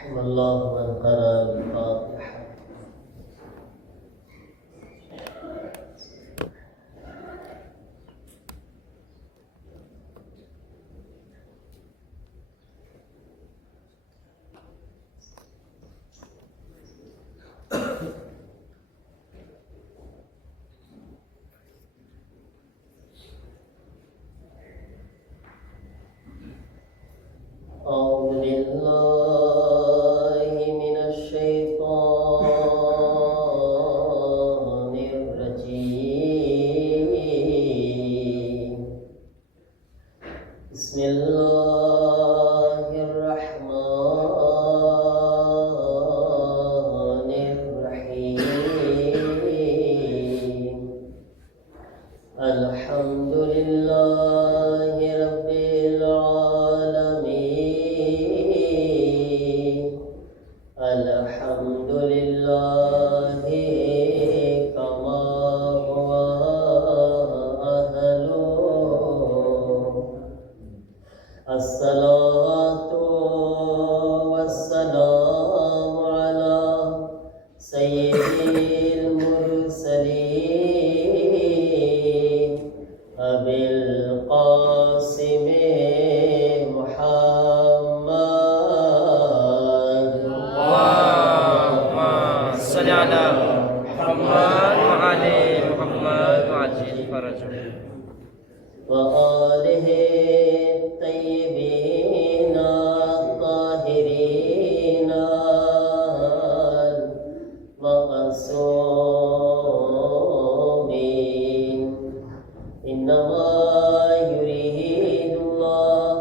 رحم الله من قرأ الفاتحة. أعوذ بالله من الشيطان الرجيم. بسم الله الرحمن الرحيم. الحمد لله رب العالمين. الحمد لله كما هو أهله. الصلاة والسلام على سيد المرسلين أبي القاسم محمد. اللهم صل على محمد وعلى محمد وعجل فرجه وآله الطيبين الطاهرين المعصومين. إنما يريد الله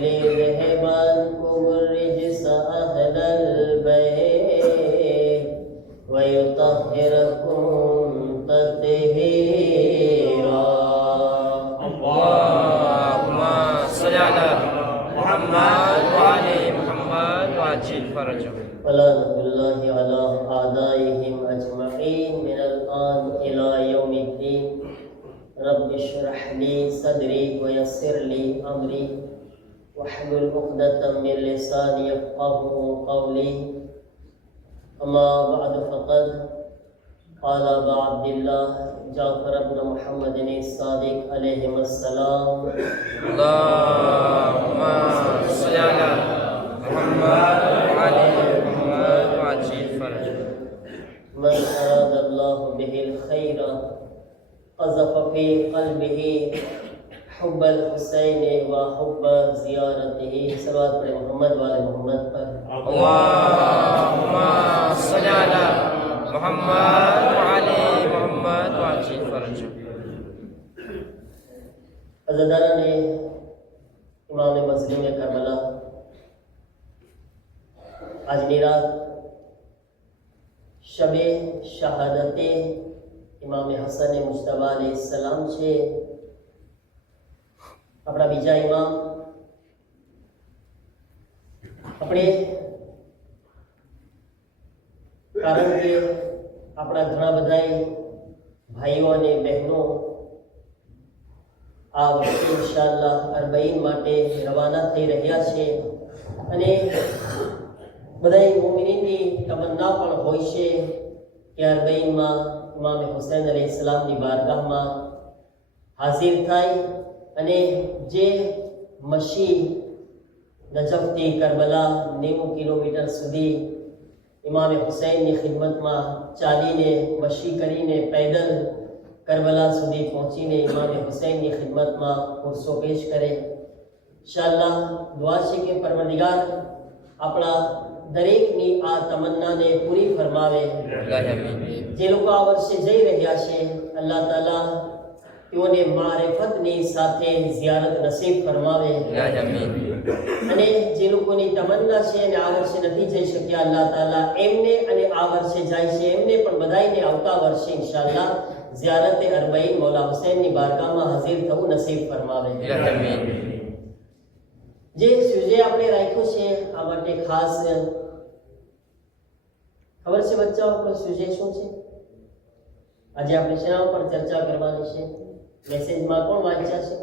ليذهب عنكم الرجس أهل البيت ويطهركم تطهيرا. اللهم صل على محمد وعلى محمد وعجل فرجه ولعنة الله على أعدائهم أجمعين من الآن إلى يوم الدين. رب اشرح لي صدري ويسر لي أمري واحلل عقدة من لساني يفقهوا قولي. أما بعد فقد قال أبا عبد الله جعفر بن محمد الصادق عليه السلام. اللهم صل على محمد وعلى محمد وعجل فرجه من أراد الله به الخير قذف في قلبه حب الحسين وحب زيارته. صلوات محمد وعلى محمد پر. اللهم صل على محمد وعلى محمد وعجل فرجه अज़दारान इमाम मज़लूम करबला, આજની રાત શબે શહાદતે ઇમામ હસન મુજતબા અલૈહિસ્સલામ છે. આપણા બીજા ઇમામ. આપણે કારણ કે આપણા ઘણા બધા ભાઈઓ અને બહેનો આ વખતે ઇન્શાઅલ્લાહ અરબઈન માટે રવાના થઈ રહ્યા છે અને બધા મોમિનીની તમન્ના પણ હોય છે કે અરબઈનમાં ઇમામ હુસૈન અલૈહિસ્સલામની બારગાહમાં હાજર થાય અને જે મશી નજફથી કરબલા 90 કિલોમીટર સુધી ઇમામ હુસૈનની ખિદમતમાં ચાલીને મશી કરીને પેદલ કરબલા સુધી પહોંચીને ઇમામ હુસૈનની ખિદમતમાં પુરસો પેશ કરે. ઇન્શાઅલ્લાહ દુઆ છે કે પરવરદિગાર આપણા દરેકની આ તમન્નાને પૂરી ફરમાવે. જે લોકો આ વર્ષે જઈ રહ્યા છે અલ્લાહ તાલા તેઓને મારિફતની સાથે ઝિયારત નસીબ ફરમાવે. અને જે લોકોની તમન્ના છે અને આ વર્ષે નથી જઈ શક્યા અલ્લાહ તાલા એમને અને આ વર્ષે જાય છે એમને પણ બધાઈને આવતા વર્ષે ઇન્શાઅલ્લાહ ઝિયારતે અરબઈન મૌલા હુસૈનની બારગાહમાં હાજર થવું નસીબ ફરમાવે. જે સુજે આપણે રાખ્યો છે આ માટે ખાસ ખબર છે બચ્ચાઓ આપણો સુજે શું છે? આજે આપણે શેના ઉપર ચર્ચા કરવાની છે? મેસેજમાં કોણ વાંચ્યા છે?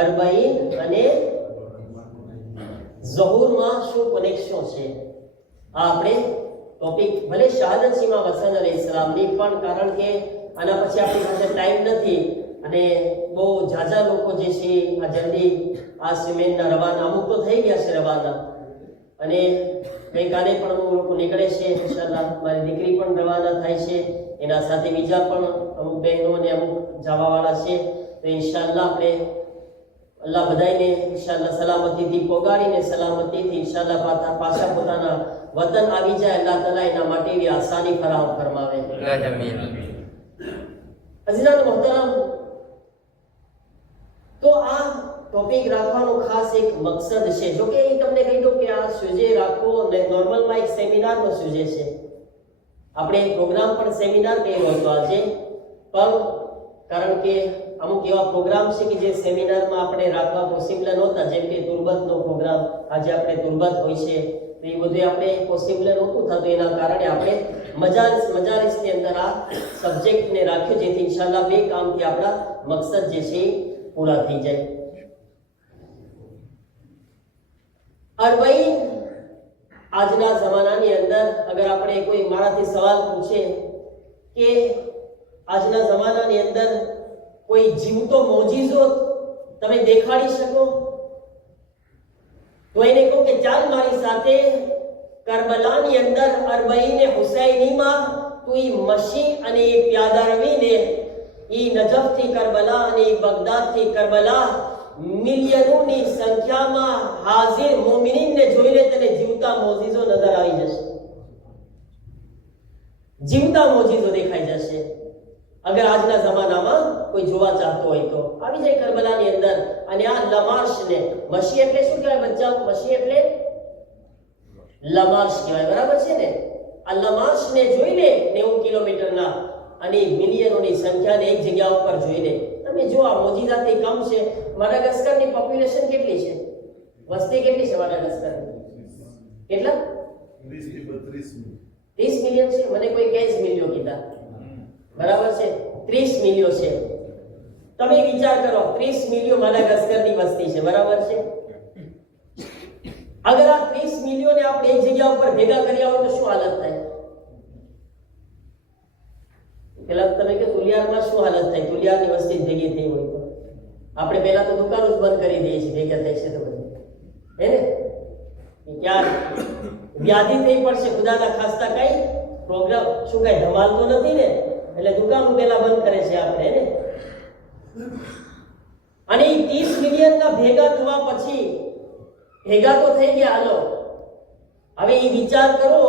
અરબાઈન અને ઝહુરમાં શું કનેક્શન છે? આ આપણે ટોપિક ભલે શહાદત સીમા વસન અલૈહિસ્સલામની, પણ કારણ કે આના પછી આપણી પાસે ટાઈમ નથી અને બહુ ઝાઝા લોકો જે છે આ જલ્દી આ સિમેન્ટના રવાના અમુક તો થઈ ગયા છે રવાના, અને ગઈકાલે પણ અમુક લોકો નીકળે છે ઇન્શાલ્લાહ. મારી દીકરી પણ રવાના થાય છે, એના સાથે બીજા પણ અમુક બહેનો અને અમુક જવાવાળા છે. તો ઇન્શાલ્લાહ આપણે અલ્લાહ બધાને ઇન્શાલ્લાહ સલામતીથી પોગાડીને સલામતીથી ઇન્શાલ્લાહ પાછા પોતાના વતન આવી જાય. અલ્લાહ તાલા એના માટે એવી આસાની ફરાહમ ફરમાવે. અઝીઝાન મોહતરમ, તો આ ટોપિક રાખવાનો ખાસ એક મકસદ છે. જો કે એ તમને કહી દઉં કે આ સુજે રાખવો અને નોર્મલમાં એક સેમિનારનો સુજે છે. આપણે પ્રોગ્રામ પણ સેમિનાર કર્યો હતો આજે, પણ કારણ કે અમુક એવા પ્રોગ્રામ છે કે જે સેમિનારમાં આપણે રાખવા પોસિબલ નહોતા, જેમ કે તુર્બતનો પ્રોગ્રામ આજે આપણે તુર્બત હોય છે, તો એ બધું આપણે પોસિબલ નહોતું થતું. એના કારણે આપણે મજાલિસની અંદર આ સબ્જેક્ટને રાખ્યો, જેથી ઇન્શાલ્લાહ બે કામથી આપણા મકસદ જે છે એ પૂરા થઈ જાય. અરબાઈન આજના જમાનાની અંદર અગર આપણે કોઈ મારાથી સવાલ પૂછે કે આજના જમાનાની અંદર કોઈ જીવતો મોજીઝો તમે દેખાડી શકો, તો એને કહો કે ચાલ મારી સાથે કરબલાની અંદર અરબાઈન હુસૈનીમાં તું ઈ મશી અને એ પ્યાદા રવીને ઈ નજફથી કરબલા અને ઈ બગદાદથી કરબલા મિલિયનોની સંખ્યામાં હાજર મોમિનીનને જોઈને તને જીવતા મોજીઝો નજર આવી જશે, જીવતા મોજીઝો દેખાઈ જશે. અગર આજના જમાનામાં કોઈ જોવા ચાહતો હોય તો આવી જાય કરબલાની અંદર. અને આ લમાર્શને, મશી એટલે શું કહેવાય બચ્ચાઓ? મશી એટલે લમાર્શ કહેવાય, બરાબર છે ને? આ લમાર્શને જોઈને 90 કિલોમીટરના અને મિલિયનોની સંખ્યાને એક જગ્યા ઉપર જોઈને તમે જો આ મોજીઝાથી કમ છે. માડાગાસ્કરની પોપ્યુલેશન કેટલી છે? વસ્તી કેટલી છે માડાગાસ્કરની? કેટલા? 30 મિલિયન છે. મને કોઈ 15 મિલિયન કીધા, બરાબર છે? 30 મિલિયન છે. તમે વિચાર કરો, 30 મિલિયન માડાગાસ્કરની વસ્તી છે, બરાબર છે? અગર આ 30 મિલિયનને આપણે એક જગ્યા ઉપર ભેગા કર્યા હોય તો શું હાલત થાય? પેલા તમે કે તુલિયારમાં શું હાલત થાય? તુલિયારની વસ્તી ભેગી થઈ હોય તો આપણે પહેલા તો દુકાનો જ બંધ કરી દઈએ છીએ, ભેગા થાય છે તો બધું, હે ને? ક્યાં વ્યાધિ થઈ પડશે ખુદાના ખાસ્તા, કઈ પ્રોગ્રામ શું કઈ ધમાલ તો નથી ને? એટલે દુકાનો પહેલા બંધ કરે છે આપણે, હે ને? અને 30 મિલિયનના ભેગા થવા પછી ભેગા તો થઈ ગયા, હાલો હવે એ વિચાર કરો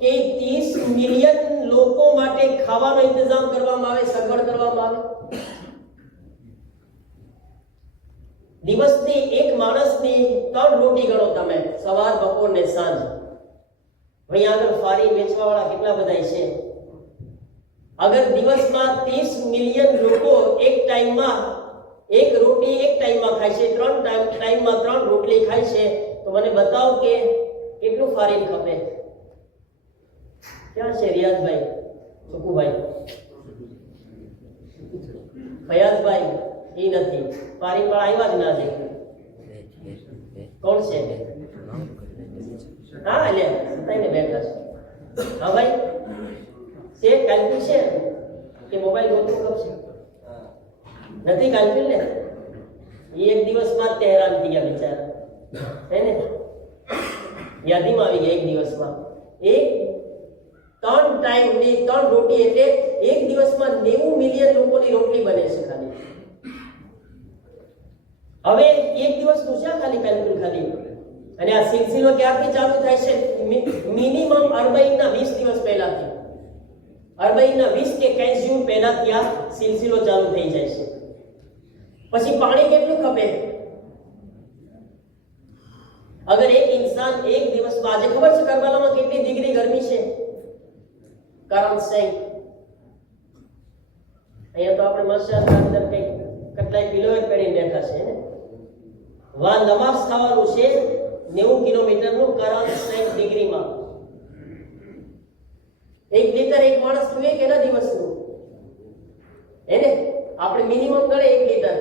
કે 30 મિલિયન લોકો માટે ખાવાનો ઇંતજામ કરવામાં આવે, સગવડ કરવામાં આવે. દિવસની એક માણસની 3 રોટી ગણો તમે, સવાર બપોર ને સાંજ. અહીં આગળ ફારી વેચવા વાળા કેટલા બધા છે? અગર દિવસમાં 30 મિલિયન લોકો એક ટાઈમમાં એક રોટી એક ટાઈમમાં ખાય છે, 3 ટાઈમમાં 3 રોટલી ખાય છે, તો મને બતાવો કે કેટલું ફારીન ખપે? ક્યાં છે રિયાઝભાઈ, સુકુભાઈ, ફયાઝભાઈ? એ નથી, ફારીન પણ આવ્યા જ ના છે. કોણ છે? હા લે સંતાઈને બેઠા છે. હા ભાઈ છે કાલ્પી છે કે મોબાઈલ ગોતું કરશે? નથી કાલ્પી ને? એ એક દિવસમાં જ હેરાન થઈ ગયા બિચારા, હે ને? યાદીમાં આવી ગયા એક દિવસમાં. એક 3 ટાઈમની 3 રોટી એટલે એક દિવસમાં 90 મિલિયન લોકોની રોટલી બને છે ખાલી. હવે એક દિવસનું છે ખાલી કેલ્ક્યુલ ખાલી. અને આ સિલસિલો ક્યારથી ચાલુ થાય છે? મિનિમમ અરબાઈનના 20 દિવસ પહેલાથી, અરબાઈનના 20 કે 21 જૂન પહેલાથી આ સિલસિલો ચાલુ થઈ જાય છે. પછી પાણી કેટલું ખપે? અગર એક ઇન્સાન એક દિવસમાં, આજે ખબર છે કરબલામાં કેટલી ડિગ્રી ગરમી છે? કારણ છે અહીંયા તો આપણે માશાઅલ્લાહ અંદર કઈ કેટલાય કિલોએ પડીને બેઠા છે ને. વા નમાઝ થવાનું છે 90 કિલોમીટરનું કારણ 60 ડિગ્રીમાં. 1 લીટર એક માણસ પીવે કેટલા દિવસનું? હે ને? આપણે મિનિમમ ગણે 1 લીટર,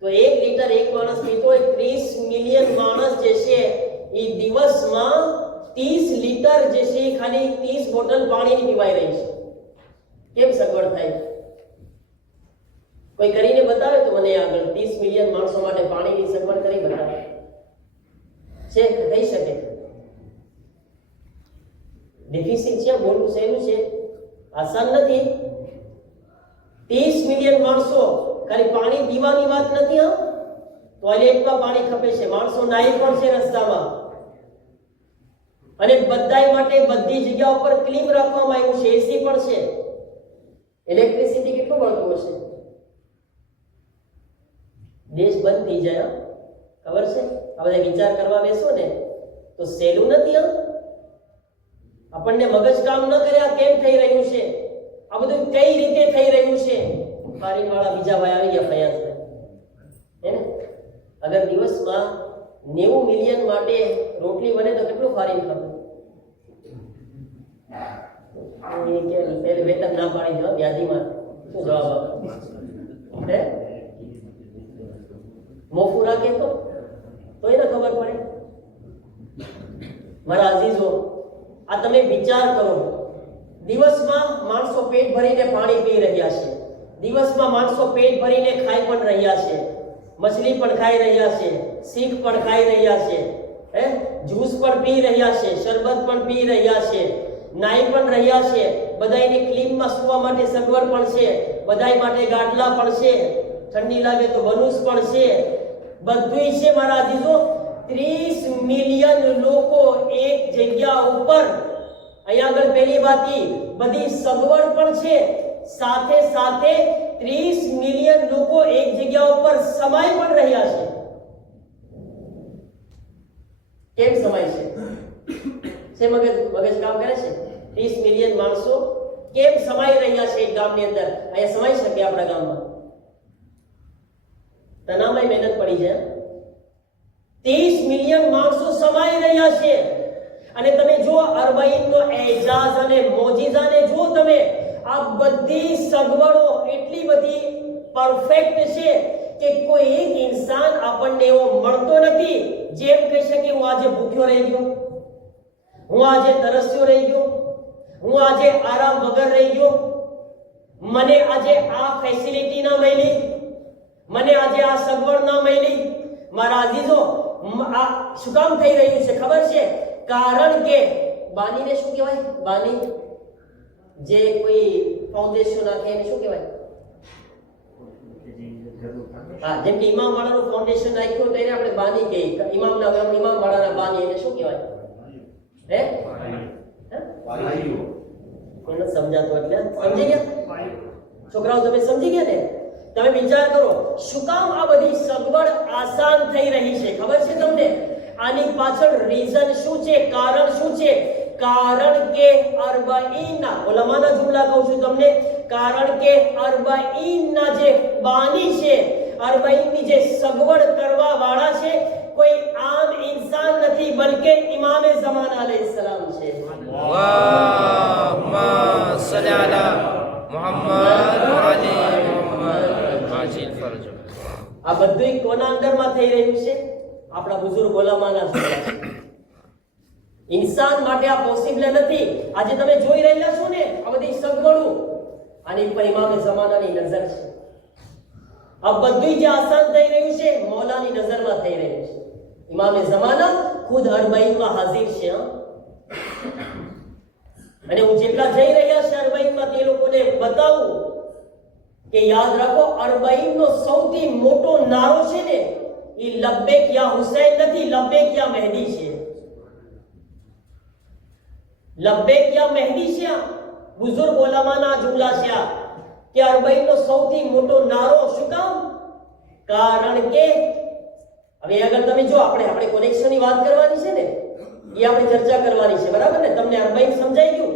તો 1 લીટર લીટર એક માણસ પીતો હોય, 30 મિલિયન માણસ જે છે એ દિવસમાં 30 લીટર જે છે એ ખાલી 30 બોટલ પાણીની પીવાઈ રહી છે. કેમ સગવડ થાય? કોઈ કરીને બતાવે તો મને આગળ 30 મિલિયન માણસો માટે પાણીની સગવડ કરી બતાવે છે કે થઈ શકે? ડિફિસિટ છે, બોલવું સહેલું છે, આસાન નથી. 30 મિલિયન માણસો, ખાલી પાણી પીવાની વાત નથી, હા, ટોયલેટમાં પાણી ખપે છે, માણસો નાઈ પણ છે રસ્તામાં, અને બધાય માટે બધી જગ્યા ઉપર ક્લીન રાખવામાં આવ્યું છે, એસી પણ છે. ઇલેક્ટ્રિસિટી કેટલું બળતું હશે? દેશ બંધ થઈ જાય, ખબર છે? આ બધા વિચાર કરવા બેસો ને તો સહેલું નથી. આપણને મગજ કામ ન કરે આ કેમ થઈ રહ્યું છે, આ બધું કઈ રીતે થઈ રહ્યું છે. ફારીન વાળા બીજા ભાઈ આવી ગયા, ફયાઝભાઈ, હે ને? અગર દિવસમાં 90 મિલિયન માટે રોટલી બને તો કેટલું ફારીન ખપે? એ કે વેતન ના પાડી દો યાદીમાં, શું જવાબ આપો? હે મોફું રાખે તો એને ખબર પડે. મારા અઝીઝો, આ તમે વિચાર કરો, દિવસમાં માણસો પેટ ભરીને પાણી પી રહ્યા છે, દિવસમાં માણસો પેટ ભરીને ખાઈ પણ રહ્યા છે, મછલી પણ ખાઈ રહ્યા છે, શીખ પણ ખાઈ રહ્યા છે, હે જ્યુસ પણ પી રહ્યા છે, શરબત પણ પી રહ્યા છે, નાઈ પણ રહ્યા છે, બધાયની ક્લીનમાં સૂવા માટે સગવડ પણ છે, બધાય માટે ગાડલા પણ છે, ઠંડી લાગે તો બનુસ પણ છે, બધુંય છે. મારા અજીઝો, 30 મિલિયન લોકો એક જગ્યા ઉપર, અહીંયા આગળ પહેલી વાત ઈ બધી સગવડ પણ છે, સાથે સાથે 30 મિલિયન લોકો એક જગ્યા ઉપર સમાય પણ રહ્યા છે. કેમ સમાય છે? મગજ કામ કરે છે? 30 મિલિયન માણસો કેમ સમાઈ રહ્યા છે એક ગામની અંદર? અહીંયા સમાઈ શકે આપણા ગામમાં? તનામાં મહેનત પડી છે. 30 મિલિયન માણસો સમાઈ રહ્યા છે. અને તમે જો અરબાઈનનો એજાઝ અને મોજીઝાને જો તમે, આ બધી સગવડો એટલી બધી પરફેક્ટ છે કે કોઈ એક ઇન્સાન આપણને એવો મળતો નથી જેમ કહી શકે હું આજે ભૂખ્યો રહી ગયો, હું આજે તરસ્યો રહી ગયો, હું આજે આરામ વગર રહી ગયો, મને આજે આ ફેસિલિટી ના મળી, મને આજે આ સગવડ ના મળી. મારા અઝીઝો, આ શું કામ થઈ રહ્યું છે ખબર છે? કારણ કે બાનીને શું કહેવાય? બાની જે કોઈ ફાઉન્ડેશન નાખે એને શું કહેવાય? હા, જેમ કે ઇમામ વાળાનું ફાઉન્ડેશન નાખ્યું તો એને આપણે બાની કહીએ. ઇમામ વાળાના બાની એને શું કહેવાય? હે કોઈને સમજાતો એટલે સમજી ગયા છોકરાઓ? તમે સમજી ગયા ને? તમે વિચાર કરો, શું કામ આ બધી સગવડ આસાન થઈ રહી છે ખબર છે તમને? આની પાછળ રીઝન શું છે? કારણ શું છે? કારણ કે અરબાઈનના ઉલમાના જુમલા કહું છું તમને, કારણ કે અરબાઈનના જે બાની છે, અરબાઈનની જે સગવડ કરવા વાળા છે, કોઈ આમ ઇન્સાન નથી, બલકે ઇમામે ઝમાના અલૈહિસ્સલામ છે. અલ્લાહુમ્મા સલ્લી અલા મુહમ્મદ વ આલી મુહમ્મદ આજીલ ફરજો. આ બધું કોના અંદરમાં થઈ રહ્યું છે? આપણા બુઝુર્ગ ઉલમાના છે. ઇન્સાન માટે આ પોસિબલ નથી. આજે તમે જોઈ રહ્યા છો ને આ બધી સગવડો, આની પર ઇમામે ઝમાનાની નજર છે. આ બધું જે આસાન થઈ રહ્યું છે મૌલાની નજરમાં થઈ રહ્યું છે. ઇમામે ઝમાના ખુદ અરબાઈનમાં હાજર છે. અને હું જેટલા જઈ રહ્યા છે અરબાઈનમાં તે લોકોને બતાવું કે યાદ રાખો, અરબાઈનનો સૌથી મોટો નારો છે ને એ લબ્બેક યા હુસૈન નથી, લબ્બેક યા મહેદી છે. લબ્બેક યા મહેદી છે. બુઝુર્ગ ઉલમાના જુમલા છે કે અરબાઈનનો સૌથી મોટો નારો શું કામ? કારણ કે હવે આગળ તમે જો આપણે કનેક્શનની વાત કરવાની છે ને, એ આપણે ચર્ચા કરવાની છે, બરાબર ને? તમને અરબાઈન સમજાઈ ગયું?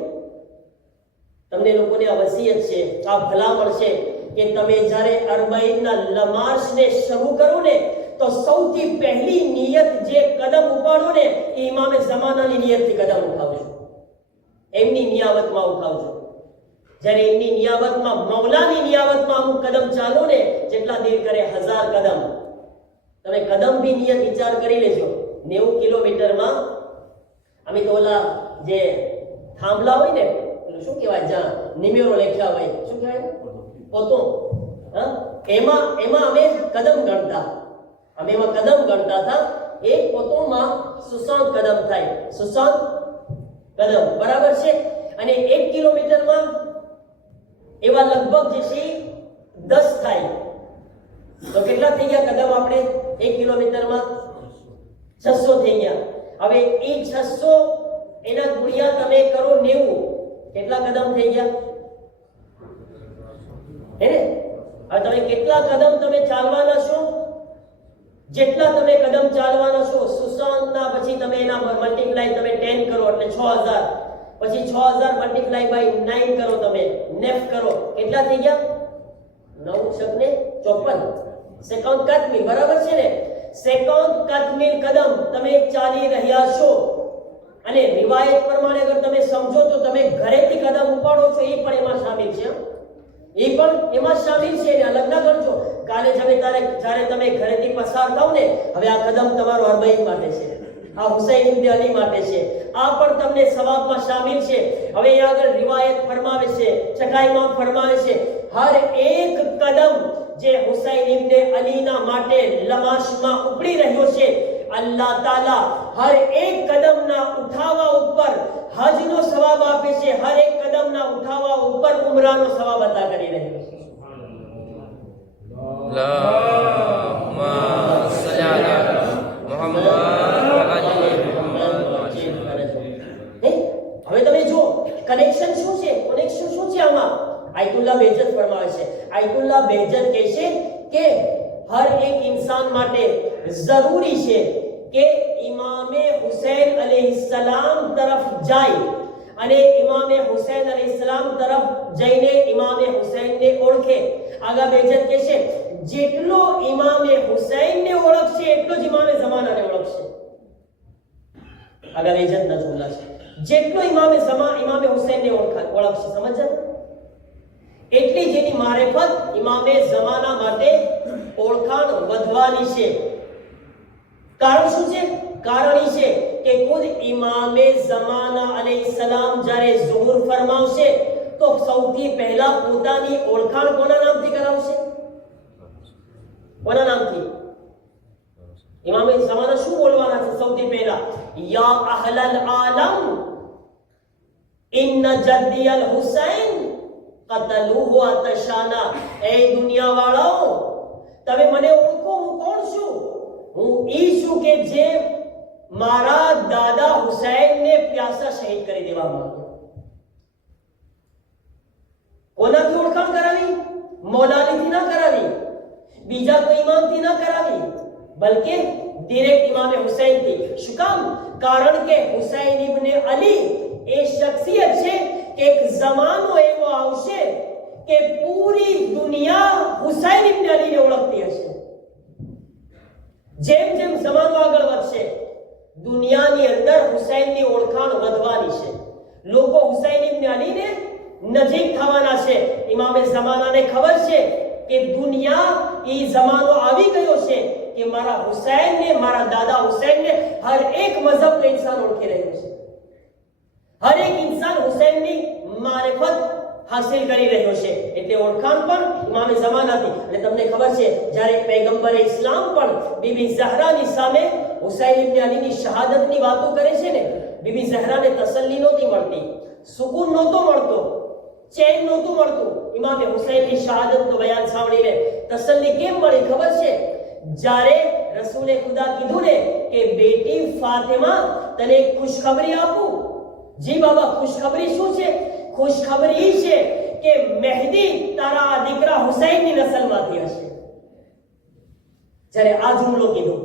તમને લોકોને આ વસિયત છે, આ ભલામણ છે કે તમે જ્યારે અરબાઈનના લમાર્શને શરૂ કરો ને તો સૌથી પહેલી નિયત જે કદમ ઉપાડો ને એ ઇમામે ઝમાનાની નિયતથી કદમ ઉઠાવજો, એમની નિયાવતમાં ઉઠાવજો. જ્યારે એમની નિયાવતમાં, મૌલાની નિયાવતમાં અમુક કદમ ચાલો ને, જેટલા દિલ કરે 1000 કદમ, તમે કદમ ભી નિયત વિચાર કરી લેજો 90 કિલોમીટરમાં અમે તો ઓલા જે થાંભલા હોય ને પેલું શું કહેવાય જ્યાં નિમેરો લખ્યા હોય શું કહેવાય પોતો હા એમાં અમે કદમ ગણતા હતા એક પોતોમાં 60 કદમ થાય 60 કદમ બરાબર છે અને 1 કિલોમીટરમાં એવા લગભગ જે છે 10 થાય તો કેટલા થઈ ગયા કદમ આપણે 1 કિલોમીટરમાં 600 થઈ ગયા હવે એ 600 એના ગુણ્યા તમે કરો 90 કેટલા કદમ થઈ ગયા હે ને હવે તમે કેટલા કદમ તમે ચાલવાના છો જેટલા તમે કદમ ચાલવાના છો સુશાંતના પછી તમે એના મલ્ટીપ્લાય તમે 10 કરો એટલે 6000 પછી 6000 મલ્ટીપ્લાય બાય 9 કરો તમે નેફ કરો કેટલા થઈ ગયા 9 ને 54 સેકન્ડ કાટમીલ બરાબર છે ને સેકન્ડ કાટમીલ કદમ તમે ચાલી રહ્યા છો અને રિવાયત પ્રમાણે અગર તમે સમજો તો તમે ઘરેથી કદમ ઉપાડો છો એ પણ એમાં શામિલ છે એમાં શામિલ છે ને અલગ ના કરજો કાલે જ્યારે તમે ઘરેથી પસાર થાવ ને હવે આ કદમ તમારો અરબઈન માટે છે આ હુસૈન ઇબ્ન અલી માટે છે આ પણ તમને સવાબમાં શામિલ છે હવે અહીંયા આગળ રિવાયત ફરમાવે છે ચટાઈમાં ફરમાવે છે હર એક કદમ જે હુસૈન ઇબ્ન અલીના માટે લમાશમાં ઉપડી રહ્યો છે અલ્લાહ તાલા હર એક કદમના ઉઠાવવા ઉપર હજનો સવાબ આપે છે હર એક કદમના ઉઠાવવા ઉપર ઉમરાનો સવાબ અતા કરી રહ્યો છે અલ્લાહુમ્મા સલ્લી અલા મુહમ્મદ વ આલી હવે તમે જો કનેક્શન શું છે કનેક્શન શું છે આમાં આયતુલ્લાહ બેહજત ફરમાવે છે આયતુલ્લાહ બેહજત કહે છે કે હર એક ઇન્સાન માટે જરૂરી છે કે ઇમામે હુસૈન અલૈહિસ્સલામ તરફ જાય અને ઇમામે હુસૈન અલૈહિસ્સલામ તરફ જઈને ઇમામે હુસૈનને ઓળખે આગા બેહજત કહે છે જેટલો ઇમામે હુસૈનને ઓળખશે એટલો જ ઇમામે ઝમાનાને ઓળખશે આગા બેહજત ન બોલા છે જેટલો ઇમામે હુસૈનને ઓળખશે સમજ્યા એટલી જેની મારિફત ઇમામે ઝમાના માટે ઓળખાણ વધવાની છે કારણ શું છે કારણ એ છે કે ખુદ ઇમામે ઝમાના અલૈહિસ્સલામ જ્યારે ઝુહુર ફરમાવશે તો સૌથી પહેલા પોતાની ઓળખાણ કોના નામથી કરાવશે કોના નામથી ઇમામે ઝમાના શું બોલવાના છે સૌથી પહેલા યા અહલલ આલમ ઇન્ન જદ્દી અલ હુસૈન કતલુહુ અતશાના એ દુનિયા વાળાઓ તમે મને ઓળખો હું કોણ છું હું ઈ છું કે જે મારા દાદા હુસૈનને પ્યાસા શહીદ કરી દેવામાં આવ્યો કોનાથી ઓળખાણ કરાવી મૌલાલીથી ના કરાવી બીજા કોઈ ઇમામથી ના કરાવી બલકે ડાયરેક્ટ ઇમામે હુસૈનથી શું કામ કારણ કે હુસૈન ઇબ્ન અલી એ શખ્સિયત છે કે એક જમાનો એવો આવશે કે પૂરી દુનિયા હુસૈન ઇબ્ન અલીને ઓળખતી હશે જેમ જેમ જમાનો આગળ વધશે દુનિયાની અંદર હુસૈનની ઓળખાણ વધવાની છે લોકો હુસૈન ઇબ્ન અલીને નજીક થવાના છે ઇમામે ઝમાનાને ખબર છે કે દુનિયા એ જમાનો આવી ગયો છે કે મારા હુસૈનને મારા દાદા હુસૈનને હર એક મઝહબનો ઇન્સાન ઓળખી રહ્યો છે હર એક ઇન્સાન હુસૈનની મારિફત હાસિલ કરી રહ્યો છે એટલે ઓળખાણ પણ ઇમામે ઝમાનાથી અને તમને ખબર છે જ્યારે પૈગંબરે ઇસ્લામ પણ બીબી ઝહરાની સામે હુસૈન ઇબ્ન અલીની શહાદતની વાતો કરે છે ને બીબી ઝહરાને તસલ્લી નહોતી મળતી સુકૂન નહોતો મળતો ચેન નહોતું મળતું ઇમામે હુસૈનની શહાદતનો બયાન સાંભળીને તસલ્લી કેમ મળી ખબર છે જ્યારે રસૂલે ખુદા કીધું ને કે બેટી ફાતિમા તને એક ખુશખબરી આપું જી બાબા ખુશખબરી શું છે ખુશખબરી એ છે કે મહેદી તારા દીકરા હુસૈનની નસલમાંથી હશે જ્યારે આ જુમલો કીધો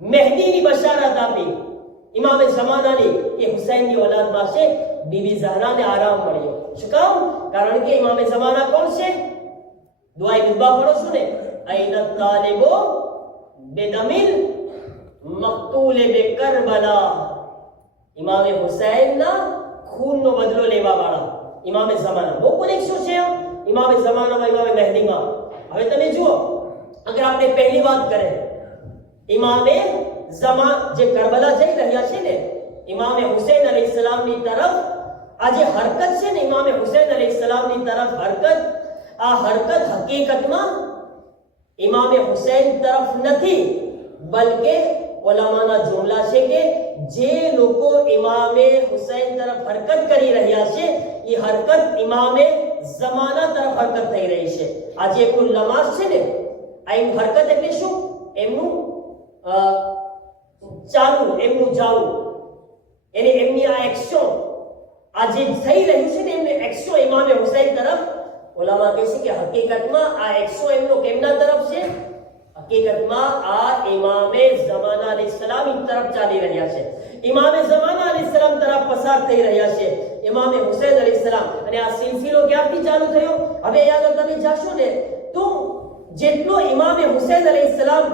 મહેદીની બશારત આપી ઇમામે ઝમાનાની કે હુસૈનની ઓલાદમાં છે બીબી ઝહરાને આરામ મળ્યો શું કામ કારણ કે ઇમામે ઝમાના કોણ છે દુઆએ મુદ્દા પઢો છો ને અઈન તાલિબો બેદમિલ મક્તુલ બે કરબલા ઇમામે હુસૈનના ખૂનનો બદલો લેવા વાળા ઇમામે ઝમાના બહુ કનેક્શન છે ઇમામે ઝમાનામાં ઇમામે મહેદીમાં હવે તમે જુઓ અગર આપણે પહેલી વાત કરીએ ઇમામે જે કરબલા જઈ રહ્યા છે ને, ઇમામે હુસૈન અલૈહિસ્સલામની તરફ આ જે હરકત છે ને, ઇમામે હુસૈન અલૈહિસ્સલામની તરફ હરકત, આ હરકત હકીકતમાં ઇમામે હુસૈન તરફ નથી, બલકે ઉલમાના જુમલા છે કે જે લોકો ઇમામે હુસૈન તરફ હરકત કરી રહ્યા છે, એ હરકત ઇમામે ઝમાના તરફ હરકત થઈ રહી છે. આ જે એમનું લમાસ છે ને, આ એમ હરકત એટલે શું? એમનું ચાલુ, એમનું જાવું, એમની આ એક્શન, આ જે થઈ રહ્યું છે ને, એમને એક્શન ઇમામે હુસૈન તરફ. ઉલમા કહે છે કે હકીકતમાં આ એક્શન એમનો કેમના તરફ છે? હકીકતમાં આ ઇમામે ઝમાના અલૈહિસ્સલામ તરફ ચાલી રહ્યા છે, ઇમામે ઝમાના અલૈહિસ્સલામ તરફ પસાર થઈ રહ્યા છે, ઇમામે હુસૈન અલૈહિસ્સલામ. અને આ સિલસિલો ક્યારથી ચાલુ થયો? હવે આગળ તમે જાશો ને તો જેટલો ઇમામે હુસૈન અલૈહિસ્સલામ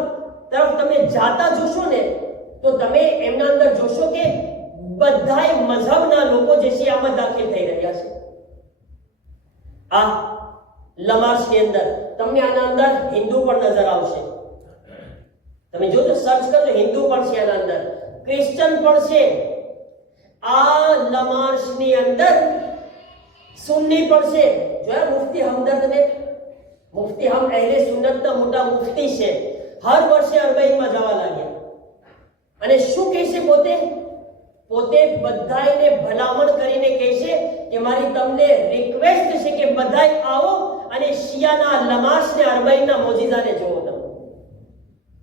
તરફ તમે જાતા જોશો ને, તો તમે એમના અંદર જોશો કે બધાય મઝહબના લોકો જે છે આમાં દાખલ થઈ રહ્યા છે. આ લમાસની અંદર તમને આના અંદર હિન્દુ પણ નજર આવશે. તમે જોજો, સર્ચ કરજો, હિન્દુ પણ છે આના અંદર, ક્રિશ્ચન પણ છે. આ લમાસની અંદર સુન્ની પણ છે. જોયા મુફ્તી હમદર્દને? મુફ્તી હમ અહેલે સુન્નતના મોટા મુફ્તી છે. હર વર્ષે અરબાઈનમાં જવા લાગ્યા અને શું કહે છે? પોતે બધાયને ભલામણ કરીને કહે છે કે મારી તમને રિક્વેસ્ટ છે કે બધાય આવો અને શિયાના લમાસને અરબાઈના મોજીઝાને જોવો. તમે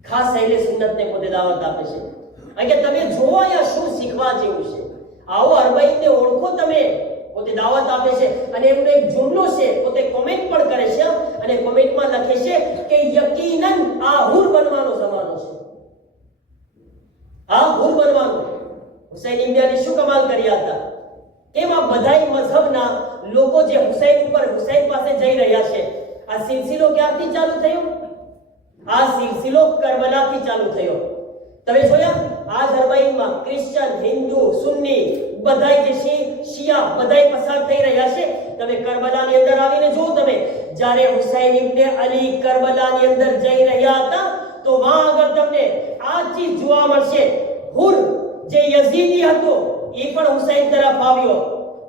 ખાસ અહેલે સુન્નતને પોતે દાવત આપે છે કે તમે જોવો અહીંયા શું શીખવા જેવું છે, આવો અરબાઈને ઓળખો. તમે પોતે દાવત આપે છે અને એમનો એક જુમલો છે, પોતે કોમેન્ટ પણ કરે છે અને કોમેન્ટમાં લખે છે કે યકીનન આ હુર બનવાનો જમાનો છે, આ હુર બનવાનો. હુસૈન ઇન્ડિયાને શું કમાલ કર્યા હતા? એમાં બધાય મઝહબના લોકો જે હુસૈન પાસે જઈ રહ્યા છે. આ સિલસિલો ક્યારથી ચાલુ થયો? આ સિલસિલો કરબલાથી ચાલુ થયો. તમે જોયા આ અરબાઈનમાં ક્રિશ્ચન, હિન્દુ, સુન્ની બધાય જે છે, શિયા બધાય પસાર થઈ રહ્યા છે. તમે કરબલાની અંદર આવીને જુઓ. તમે જ્યારે હુસૈન ઇબ્ને અલી કરબલાની અંદર જઈ રહ્યા હતા તો વહાં આગળ તમને આ ચીજ જોવા મળશે. હુર જે યઝીદી હતો એ પણ હુસૈન તરફ આવ્યો.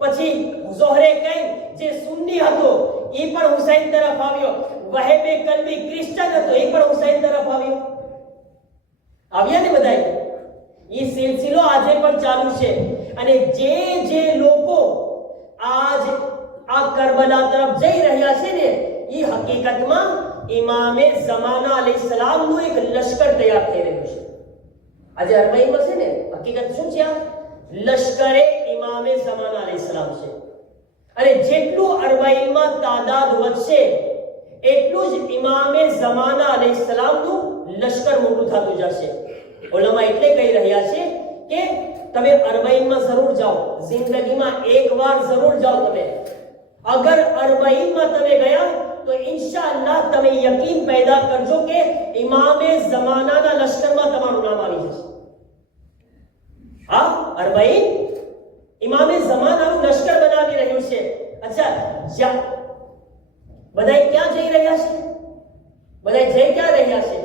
પછી ઝોહરે કૈન જે સુન્ની હતો એ પણ હુસૈન તરફ આવ્યો. વહેબે કલ્બી ક્રિશ્ચન હતો એ પણ હુસૈન તરફ આવ્યો. આવ્યા ને બધાય. એ સિલસિલો આજે પણ ચાલુ છે. અને જે લોકો આજ આ કરબલા તરફ જઈ રહ્યા છે ને, એ હકીકતમાં ઇમામે ઝમાના અલૈહિસ્સલામનું એક લશ્કર તૈયાર થઈ રહ્યું છે. આજે અરબાઈમાં છે ને, હકીકત શું છે? આ લશ્કરે ઇમામે ઝમાના અલૈહિસ્સલામ છે. અને જેટલું અરબાઈમાં તાદાદ વધશે એટલું જ ઇમામે ઝમાના અલૈહિસ્સલામનું લશ્કર મોટું થતું જશે. ઉલમા એટલે કહી રહ્યા છે કે તમે અરબાઈનમાં જરૂર જાઓ, જિંદગીમાં એકવાર જરૂર જાઓ. તમે અગર અરબાઈનમાં તમે ગયા તો ઇન્શાઅલ્લાહ તમે યકીન પેદા કરજો કે ઇમામે ઝમાનાના લશ્કરમાં તમારું નામ આવી જશે. હા, અરબાઈ ઇમામે ઝમાનાનું લશ્કર બનાવી રહ્યું છે. અચ્છા, બધાય ક્યાં જઈ રહ્યા છે? બધાય જઈ ક્યાં રહ્યા છે?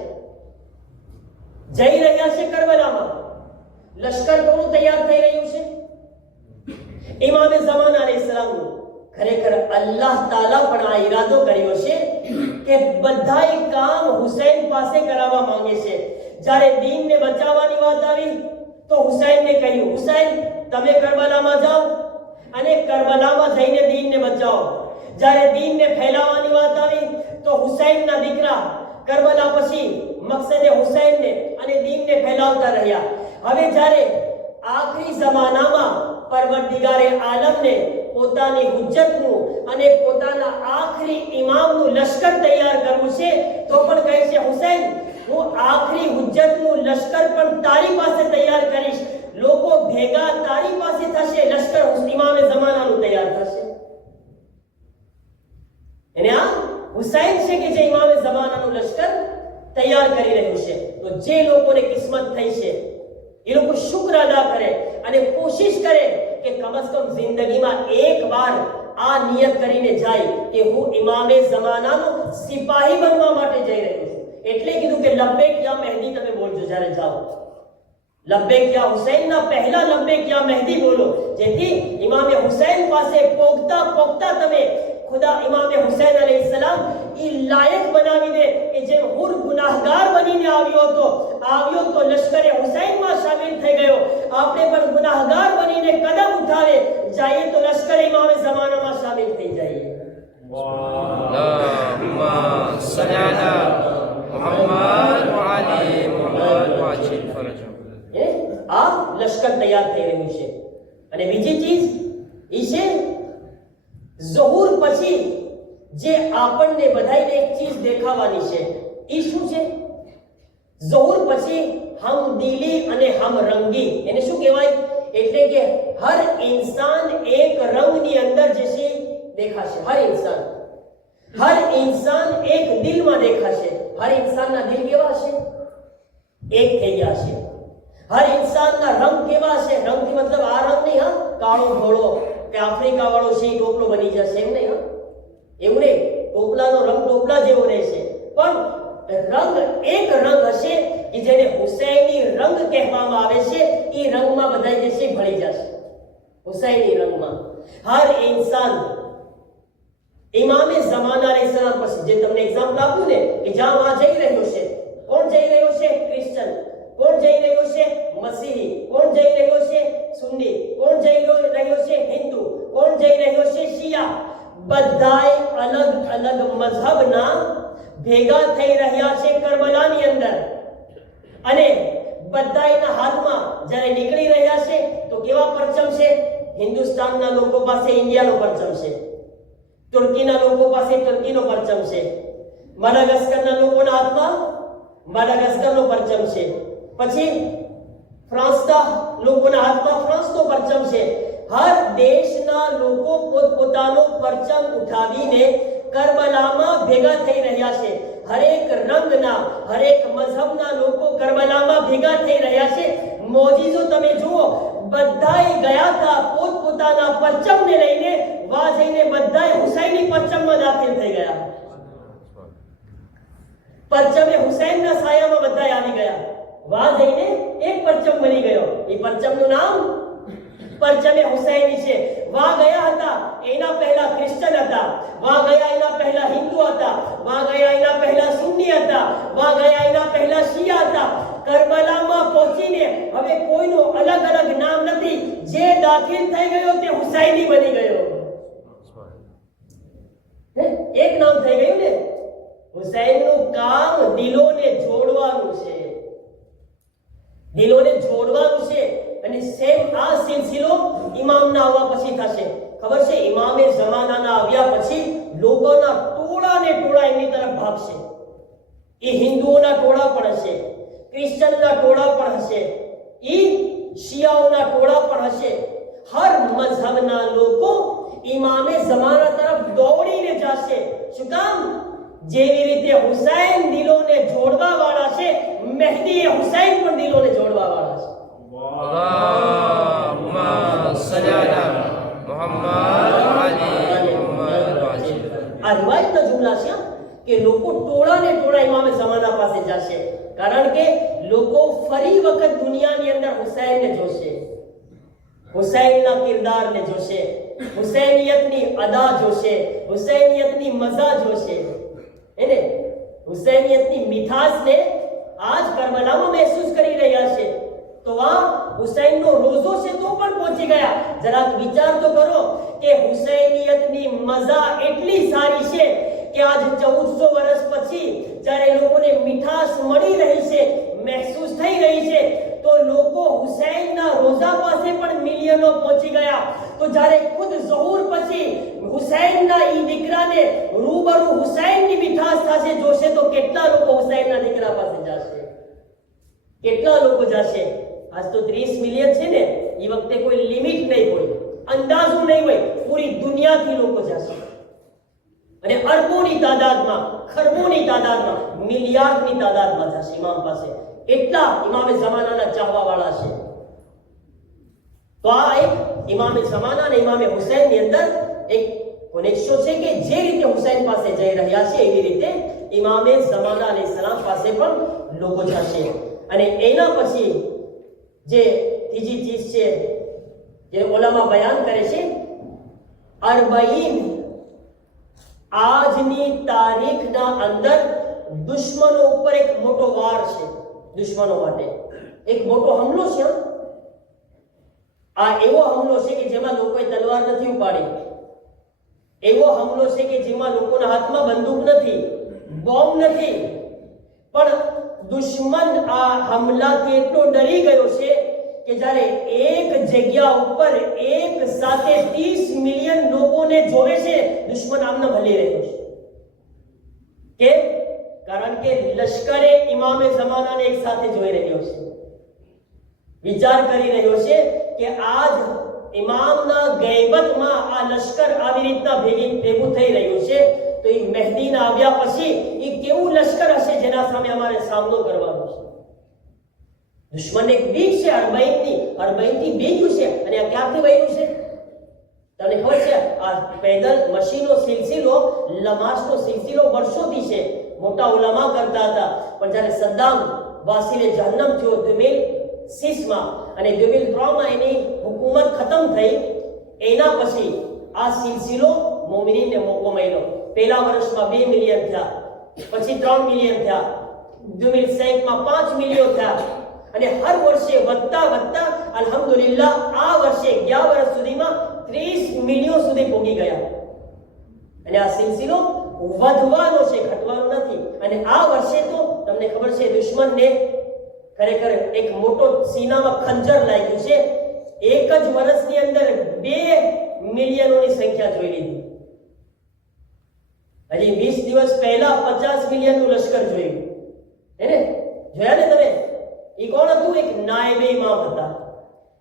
જઈ રહ્યા છે કરબલામાં. લશ્કર કોનું તૈયાર થઈ રહ્યું છે? ઇમામે ઝમાના અલૈહિસ્સલામનું. ખરેખર અલ્લાહ તાલા પણ આ ઈરાદો કર્યો છે કે બધાય કામ હુસૈન પાસે કરાવવા માંગે છે. જ્યારે દીનને બચાવવાની વાત આવી તો હુસૈનને કહ્યું, હુસૈન તમે કરબલામાં જાઓ અને કરબલામાં જઈને દીનને બચાવો. જ્યારે દીનને ફેલાવવાની વાત આવી તો હુસૈનના દીકરા કરબલા પછી મકસદે હુસૈનને અને દીનને ફેલાવતા રહ્યા. હવે જ્યારે આખરી જમાનામાં પરવરદિગારે આલમને પોતાની હુજ્જતનું અને પોતાના આખરી ઇમામનું લશ્કર તૈયાર કરવું છે તો પણ કહે છે, હુસૈન હું આખરી હુજ્જતનું લશ્કર પણ તારી પાસે તૈયાર કરીશ. લોકો ભેગા તારી પાસે થશે, લશ્કર ઇમામે ઝમાનાનું તૈયાર થશે. અને આ હુસૈન છે કે જે ઇમામે ઝમાનાનું લશ્કર તૈયાર કરી રહ્યું છે. તો જે લોકોને કિસ્મત થઈ છે એ લોકો શુક્ર અદા કરે અને કોશિશ કરે કે કમસ કમ જિંદગીમાં એકવાર આ નિયત કરીને જાય કે હું ઇમામે ઝમાનાનો સિપાહી બનવા માટે જઈ રહ્યો છું, એટલે કીધું કે લબ્બેક યા મહેદી તમે બોલજો જ્યારે જાઓ. લબ્બેક યા હુસૈનના પહેલા લબ્બેક યા મહેદી બોલો, જેથી ઇમામે હુસૈન પાસે પોગતા તમે ખુદા ઇમામે હુસૈન અલૈહિસ્સલામ ઈ લાયક બનાવી દે કે જે હુર ગુનાહગાર બનીને આવ્યો તો લશ્કરે હુસૈનમાં શામિલ થઈ ગયો. આપણે પણ ગુનાહગાર બનીને કદમ ઉઠાવે જઈએ તો લશ્કરે ઇમામે ઝમાનામાં શામિલ થઈ જઈએ. اللهم صل على محمد وعلى محمد وعجل فرجهم. આ લશ્કર તૈયાર થઈ રહ્યું છે. અને બીજી ચીજ ઈ છે ઝહૂર પછી જે આપણને બધાઈને એક ચીજ દેખાવાની છે. ઈ શું છે? ઝહૂર પછી હમદિલી અને હમરંગી, એને શું કહેવાય? એટલે કે હર ઇન્સાન એક રંગની અંદર જશે દેખાશે. હર ઇન્સાન એક દિલમાં દેખાશે. હર ઇન્સાનના દિલ કેવા છે? એક થઈ ગયા છે. હર ઇન્સાનના રંગ કેવા છે? રંગથી મતલબ આ રંગ નહીં, હા કાળો ધોળો કે આફ્રિકા વાળો છે ટોપલો બની જશે એમ નહીં, હા એવું નહીં. ટોપલાનો રંગ ટોપલા જેવો રહેશે, પણ રંગ એક રંગ હશે કે જેને હુસૈની રંગ કહેવામાં આવે છે. એ રંગમાં બધા જે છે ભળી જશે. હુસૈની રંગમાં હર ઇન્સાન ઇમામે ઝમાના અલૈહિસ્સલામ પછી જે તમને એક્ઝામ્પલ આપ્યું ને કે જ્યાં આ જઈ રહ્યો છે, કોણ જઈ રહ્યો છે? ક્રિશ્ચન. કોણ જઈ રહ્યો છે? મસીહી. કોણ જઈ રહ્યો છે? સુન્ની. કોણ જઈ રહ્યો છે? હિન્દુ. કોણ જઈ રહ્યો છે? શિયા. બધાય અલગ મઝહબના ભેગા થઈ રહ્યા છે કરબલાની અંદર. અને બધાયના હાથમાં જ્યારે નીકળી રહ્યા છે તો કેવા પરચમ છે? હિન્દુસ્તાનના લોકો પાસે ઇન્ડિયાનો પરચમ છે, તુર્કીના લોકો પાસે તુર્કીનો પરચમ છે, માડાગાસ્કરના લોકોના હાથમાં માડાગાસ્કરનો પરચમ છે, પછી ફ્રાન્સના લોકોના હાથમાં ફ્રાન્સનો પરચમ છે. હર દેશના લોકો પોતપોતાનો પરચમ ઉઠાવીને કરબલામાં ભેગા થઈ રહ્યા છે. હરેક રંગના હરેક મઝહબના લોકો કરબલામાં ભેગા થઈ રહ્યા છે. મોજીઝો તમે જુઓ, બધાએ ગયા હતા પોતપોતાના પરચમને લઈને, વા જઈને બધાએ હુસૈની પરચમમાં દાખલ થઈ ગયા. પરચમે હુસૈનના સાયામાં બધાએ આવી ગયા. વા જઈને એક પરચમ બની ગયો. એ પરચમનું નામ પરચમે હુસૈની છે. વા ગયા હતા એના પહેલા ક્રિશ્ચન હતા, વા ગયા એના પહેલા હિન્દુ હતા, વા ગયા એના પહેલા સુન્ની હતા, વા ગયા એના પહેલા શિયા હતા. કરબલામાં પહોંચીને હવે કોઈનું અલગ નામ નથી. જે દાખલ થઈ ગયો તે હુસૈની બની ગયો. એક નામ થઈ ગયું ને. હુસૈનનું કામ દિલોને જોડવાનું છે, દિલોને જોડવાનું છે. અને સેમ આ સિલસિલો ઇમામના આવવા પછી થશે. ખબર છે, ઇમામે ઝમાનાના આવ્યા પછી લોકોના ટોળાને ટોળા એમની તરફ ભાગશે. એ હિન્દુઓના ટોળા પણ હશે, ક્રિશ્ચનના ટોળા પણ હશે, એ શિયાઓના ટોળા પણ હશે. હર મઝહબના લોકો ઇમામે ઝમાના તરફ દોડીને જશે. શું કામ? જેવી રીતે હુસૈન દિલોને જોડવા વાળા છે, મહેદી હુસૈન પણ દિલોને જોડવા વાળા છે. اللهم صل على محمد وعلى محمد وعجل. આ રિવાયતના જુમલા છે કે લોકો ટોળાને ટોળા ઇમામે ઝમાના પાસે જશે, કારણ કે લોકો ફરી વખત દુનિયાની અંદર હુસૈનને જોશે, હુસૈનના કિરદારને જોશે, હુસૈનિયતની અદા જોશે, હુસૈનિયતની મઝા જોશે. એને હુસૈનિયતની મીઠાશને આજ કરબલામાં મહેસૂસ કરી રહ્યા છે. તો આ હુસૈનનો રોઝો છે તો પણ પહોંચી ગયા. જરાક વિચાર તો કરો કે હુસૈનિયતની મઝા એટલી સારી છે કે આજ 1400 વર્ષ પછી જ્યારે લોકોને મીઠાશ મળી રહી છે, મહેસૂસ થઈ રહી છે, તો લોકો હુસૈનના રોઝા પાસે પણ મિલિયનો પહોંચી ગયા. તો જ્યારે ખુદ ઝહૂર પછી હુસૈનના ઈ દીકરાને રૂબરૂ હુસૈનની મીઠાશ સાથે જોશે તો કેટલા લોકો હુસૈનના દીકરા પાસે જશે? કેટલા લોકો જશે? આજ તો 30 મિલિયન છે ને, એ વખતે કોઈ લિમિટ નહીં હોય, અંદાજો નહીં હોય, પૂરી દુનિયાથી લોકો જશે. અને અરબોની તાદાદમાં, ખરબોની તાદાદમાં, મિલિયાર્ડની તાદાદમાં જશે ઇમામ પાસે. એટલા ઇમામે ઝમાનાના ચાહવા વાળા છે. તો આ એક ઇમામે ઝમાના અને ઇમામે હુસૈનની અંદર એક કોનેક્શન છે કે જે રીતે હુસૈન પાસે જઈ રહ્યા છે એવી રીતે ઇમામે ઝમાના અલૈહિસ્સલામ પાસે પણ લોકો જશે. અને એના પછી જે ત્રીજી ચીજ છે જે ઓલામાં બયાન કરે છે, 40 આજની તારીખના અંદર દુશ્મનો ઉપર એક મોટો વાર છે. દુશ્મનો માટે એક મોટો હુમલો છે. આ એવો હુમલો છે કે જેમાં લોકોએ તલવાર નથી ઉપાડી, એવો હુમલો છે કે જેમાં લોકોના હાથમાં બંદૂક નથી, બોમ્બ નથી, પણ દુશ્મન આ હુમલાથી એટલો ડરી ગયો છે કે જ્યારે એક જગ્યા ઉપર એક સાથે 30 મિલિયન લોકોને જોવે છે, દુશ્મન આમને ભલી રહ્યો છે. કેમ? કારણ કે લશ્કરે ઇમામે ઝમાનાને એક સાથે જોઈ રહ્યો છે, વિચાર કરી રહ્યો છે કે આજ ઇમામના ગૈબતમાં આ લશ્કર આવી રીતના ભેગું થઈ રહ્યું છે, તો એ મહેદીના આવ્યા પછી એ કેવું લશ્કર હશે જેના સામે અમારે સામનો કરવાનો છે. દુશ્મનને એક બીક છે 40 થી બીક્યું છે. અને આ ક્યાંથી બન્યું છે તમને ખબર છે? આ પેદલ મશીનો સિલસિલો, લમાસનો સિલસિલો વર્ષોથી છે. મોટા ઉલમા કરતા હતા, પણ જ્યારે સદ્દામ વાસીને જહન્નમ થયો 2006માં અને 2003માં એની હુકુમત ખતમ થઈ, એના પછી આ સિલસિલો મોમિનીનને મોકો મળ્યો. પહેલા વર્ષમાં 2 મિલિયન થયા, પછી 3 મિલિયન થયા, 2006માં 5 મિલિયન થયા, અને હર વર્ષે વધતા વધતા અલ્હમ્દુલિલ્લાહ આ વર્ષે 11 વર્ષ સુધીમાં 30 મિલિયન સુધી પહોંચી ગયા. અને આ સિલસિલો વધવાનો છે, ઘટવાનો નથી. અને આ વર્ષે તો તમને ખબર છે દુશ્મનને ખરેખર એક મોટો સીનામાં ખંજર લાગ્યું છે. એક જ વર્ષની અંદર 2 મિલિયનોની સંખ્યા જોઈ લીધી. હજી 20 દિવસ પહેલા 50 મિલિયનનું લશ્કર જોયું, હે ને? જોયા ને તમે? એ કોણ હતું? એક નાયબે ઇમામ હતા.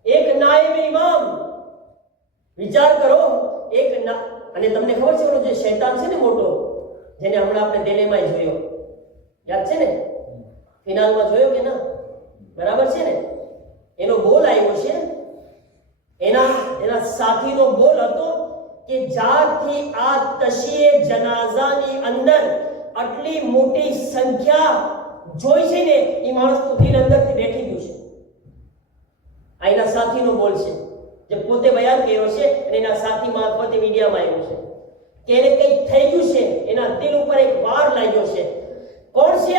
એક નાયબે ઇમામ. વિચાર કરો, અને તમને ખબર છે ઓલો જે શૈતાન છે ને મોટો, જેને હમણાં આપણે દિલ્હીમાં જોયો, યાદ છે ને? ફિનાલમાં જોયો કે ના? બરાબર છે ને? એનો બોલ આવ્યો છે, એના સાથીનો બોલ હતો કે જ્યારથી આ તશીએ જનાઝાની અંદર આટલી મોટી સંખ્યા જોઈ છે ને, એ માણસનું દિલ અંદરથી બેઠી ગયું છે. આ એના સાથીનો બોલ છે જે પોતે બયાન કર્યો છે અને એના સાથી મારફતે મીડિયામાં આવ્યું છે કે એને કંઈક થઈ ગયું છે, એના દિલ ઉપર એક વાર લાગ્યો છે. કોણ છે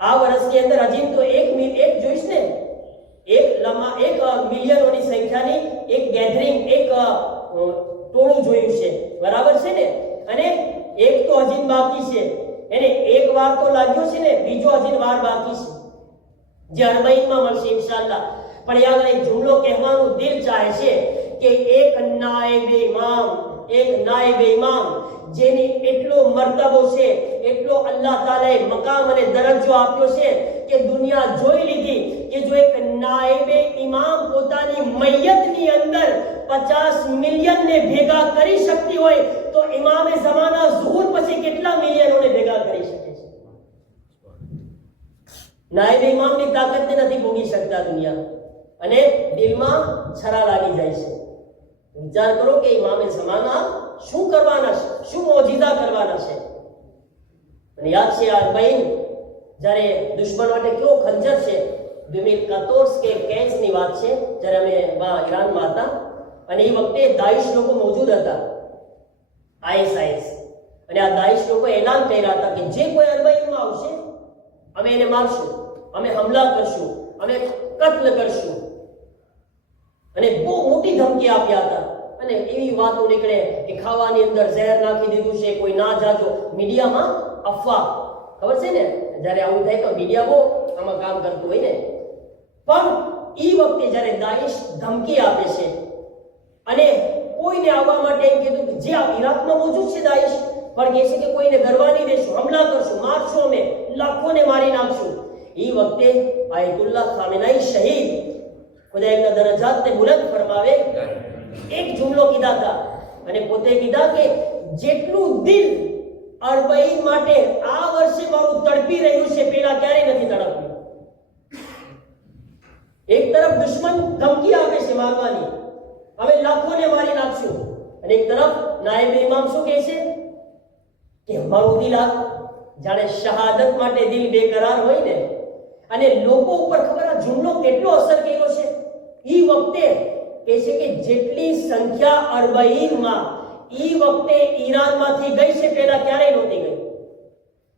આ વર્ષની અંદર? હજી તો એક જોઈશ ને, એક મિલિયનોની સંખ્યાની એક ગેધરિંગ, એક ટોળું જોયું છે, બરાબર છે ને? અને એક તો હજી બાકી છે, એને એક વાર તો લાગ્યો છે ને, બીજો હજી વાર બાકી છે જે 40માં મળશે ઇન્શાઅલ્લાહ. પણ યાર એક જુમલો કહેવાનું દિલ ચાહે છે કે એક નાયબ ઇમામ જેની એટલો મર્તબો છે, એટલો અલ્લાહ તાલાએ મકામ અને દરજ્જો આપ્યો છે કે દુનિયા જોઈ લીધી કે જો એક નાયબ ઇમામ પોતાની મૈયતની અંદર 50 મિલિયનને ભેગા કરી શકતી હોય તો ઇમામે ઝમાના ઝુહુર પછી કેટલા મિલિયનોને ભેગા કરી શકે છે? નાયબ ઇમામની તાકાતને નથી ભોગી શકતા દુનિયા, અને દિલમાં છરા લાગી જાય છે. વિચાર કરો કે ઇમામે ઝમાના શું કરવાના છે, શું મોજીઝા કરવાના છે. અને યાદ છે આ બહેન જ્યારે દુશ્મન માટે કેવો ખંજર છે. 2014 કે 15 ની વાત છે, જ્યારે અમે ઈરાનમાં હતા અને એ વખતે દાઈશ લોકો મોજૂદ હતા, ISIS. અને આ દાઈશ લોકો એલાન કર્યા હતા કે જે કોઈ અરબાઈનમાં આવશે અમે એને મારશું, અમે હમલા કરશું, અમે કત્લ કરશું. અને બહુ મોટી ધમકી આપ્યા હતા. અને એવી વાતો નીકળે કે ખાવાની અંદર ઝેર નાખી દીધું છે, કોઈ ના જાજો. મીડિયામાં અફવા, ખબર છે ને? જ્યારે આવું થાય તો મીડિયા બહુ આમાં કામ કરતું હોય ને. પણ એ વખતે જ્યારે દાઈશ ધમકી આપે છે અને કોઈને આવવા માટે એમ કીધું કે જે ઈરાકમાં મોજૂદ છે દાઈશ, પણ કહે છે કે કોઈને ગરવા નહીં દેશું, હમલા કરશું, મારશું, અમે લાખોને મારી નાખશું. એ વખતે આયતુલ્લાહ ખામેનાઈ શહીદ, ખુદા એમના દરજાતને બુલંદ ફરમાવે, એક જુમલો કીધા હતા અને પોતે કીધા કે જેટલું દિલ 40 માટે આ વર્ષે મારું તડપી રહ્યું છે, પેલા ક્યારેય નથી તડપ્યું. એક તરફ દુશ્મન ધમકી આપે છે મારવાની, હવે લાખોને મારી નાખશું, અને એક તરફ નાયબ ઇમામ શું કહે છે કે અમારું દિલ જાણે શહાદત માટે દિલ બેકરાર હોય ને, અને લોકો ઉપર ખબર આ જુમલો કેટલો અસર કર્યો છે. ઈ વખતે કે છે કે જેટલી સંખ્યા અરબઈનમાં ઈ વખતે ઈરાનમાંથી ગઈ છે પહેલા ક્યારેય નહોતી ગઈ.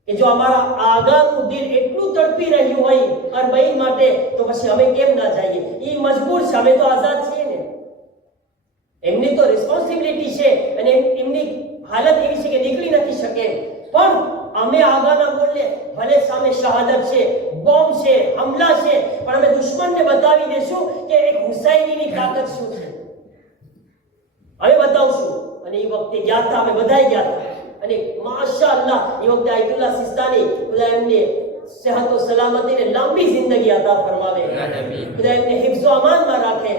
કે જો અમારા આગાનું દિલ એટલું તડપી રહ્યું હોય અરબઈન માટે, તો પછી અમે કેમ ના જઈએ? ઈ મજબૂર છે, અમે તો આઝાદ છીએ ને. એમની તો રિસ્પોન્સિબિલિટી છે અને એમની હાલત એવી છે કે નીકળી નથી શકે, પણ અમે આગાના બોલે ભલે સામે શહાદત છે, બોમ્બ છે, હમલા છે, પણ અમે દુશ્મનને બતાવી દેશું કે એક હુસૈનીની તાકાત શું છે. હવે બતાવશું. અને એ વખતે ગયા હતા, અમે બધાય ગયા હતા. અને માશાઅલ્લાહ એ વખતે આયતુલ્લાહ સિસ્તાની ખુદા એમને સેહત સલામતી ને લાંબી જિંદગી અતા ફરમાવે, ખુદા એમને હિફ્ઝ અમાનમાં રાખે.